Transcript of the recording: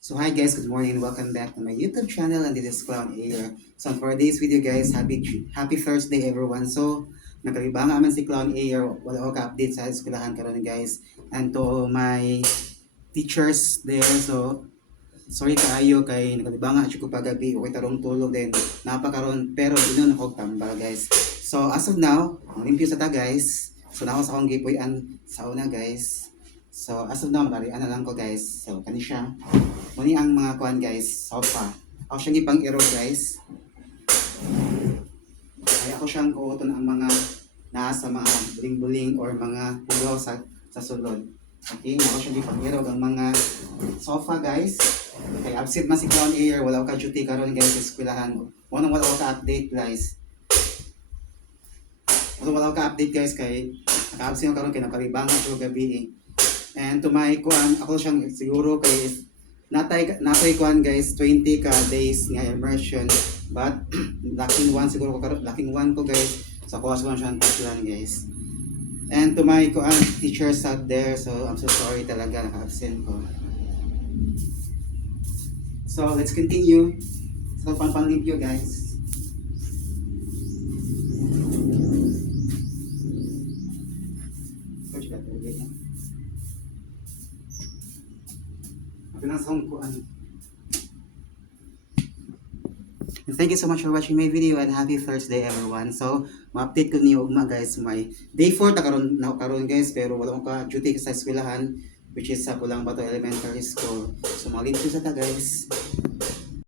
So hi guys, good morning and welcome back to my YouTube channel, and this is Clown Air. So for today's video guys, happy Thursday everyone. So nakabibanga man si Clown Air, wala ko ka-update sa eskwelahan karon guys. And to my teachers there, so sorry kaayo kay nakabibanga at ko pagabi o kay tarong tulog din. Napakaron pero inon ako tambal guys. So as of now, ang limpyo sa ta guys. So nako sa akong gipuy-an sa una guys. So as of now, barian na lang ko guys. So kani siya. Muni ang mga kuan guys, sofa. Ako siyang ipang iro guys. Kaya ako siyang kuuton ang mga nasa mga buling-buling or mga pugaw sa sulod. Okay, ako siyang ipang iro ang mga sofa guys. Kay absent man si Clown Air, wala ka duty karon guys sa eskwelahan. Wala ka update guys. Wala ka update guys kay naka-absent karon kay nakalibangan ko gabi eh. And to my kuan, ako siyang siguro kay natay kuan guys 20 ka days nga immersion, but lacking one siguro ko karon, lacking one ko guys sa kuha ko siyang tatlan guys. And to my kuan teachers out there, so I'm so sorry talaga naka-absent ko. So let's continue. So panlimpyo guys. Coach ka talaga. Ako na sa kuan. Thank you so much for watching my video and happy Thursday everyone. So, ma-update ko niyo ugma guys, may day 4 ta karon guys, pero wala ko ka duty sa eskwelahan which is sa Pulang Bato Elementary School. So, malit ko sa ta guys.